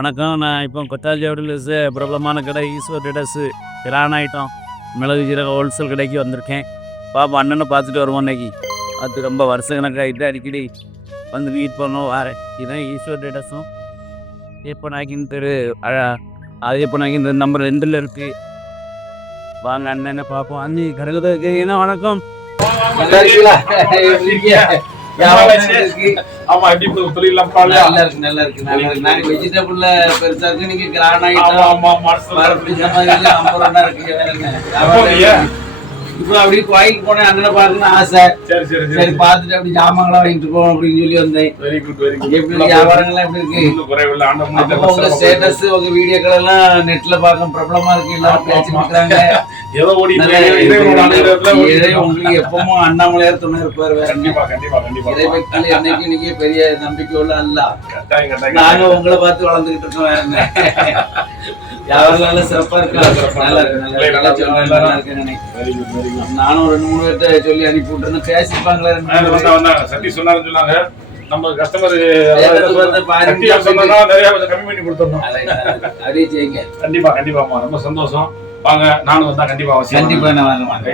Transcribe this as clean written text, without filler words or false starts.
வணக்கம். நான் இப்போ கொத்தாஜியோட பிரபலமான கடை ஈஸ்வர் ட்ரேடர்ஸு கிரான் ஐட்டம் மிளகு ஜீரக ஹோல்சேல் கடைக்கு வந்திருக்கேன். பாப்பா அண்ணனை பார்த்துட்டு வருவோம் இன்னைக்கு. அது ரொம்ப வருஷ கணக்காகிட்டு அடிக்கடி வந்து மீட் பண்ணோம் வரேன். இதுதான் ஈஸ்வர் ட்ரேடர்ஸும் இப்போ நாய்க்கின் தெரு அது இப்போ நாய்க்கு இந்த நம்பர் 2ல் இருக்குது. வாங்க அண்ணனை பார்ப்போம். அண்ணி கடையில் தான் இருக்கீங்கன்னா வணக்கம். ஆமா, எப்படி தொழிலாம் நல்லா இருக்கு நல்லா இருக்கு நல்லா இருக்கு. நாங்க வெஜிடபிள்ல பெருசா இருக்கு, நீங்க கிரான் ஐட்டம் இருக்கு. இப்போ அப்படியே கோயிலுக்கு போனேன், அண்ணனை பார்க்கணும்னு ஆசை. சரி சரி சரி பார்த்துட்டு அப்படி ஜாமான்லாம் வாங்கிட்டு போவோம் அப்படின்னு சொல்லி வந்தேன். Very good very good. எப்படி வியாபாரங்கள்லாம் எப்படி இருக்கு? குறைவில்லை. உங்க ஸ்டேட்டஸ் உங்க வீடியோக்கள் எல்லாம் நெட்ல பார்க்க பிரபலமா இருக்கு, எல்லாரும் பேச்சு நிக்கிறாங்க. ஏதோ ஓடி உங்களுக்கு எப்பவும் அண்ணாமலையார் துணை இருப்பாரு. வேற கண்டிப்பா கண்டிப்பா கண்டிப்பா. இறைவெக்கில் என்னைக்கு இன்னைக்கு பெரிய நம்பிக்கை உள்ள அல்ல. கட்டாயம் கட்டாயம். நாங்க உங்களை பார்த்து வளர்ந்துகிட்டு இருக்கோம். வேற என்ன வியாபாரம் நல்லா சிறப்பா இருக்கா? நல்லா இருக்கு நல்லா இருக்கு. Very good very good. நானும் 2-3 பேர்ட்ட சொல்லி அனுப்பி விட்டுருந்தேன், பேசிப்பாங்களா? வந்தாங்க சட்டி சொன்னாங்க. நம்ம கஸ்டமர் நிறைய நிறைய கம்மி பண்ணி கொடுத்துருந்தோம். அதே செய்யுங்க. கண்டிப்பா கண்டிப்பாமா, ரொம்ப சந்தோஷம். வாங்க, நானும் வந்தா கண்டிப்பா கண்டிப்பா நான் வாங்க.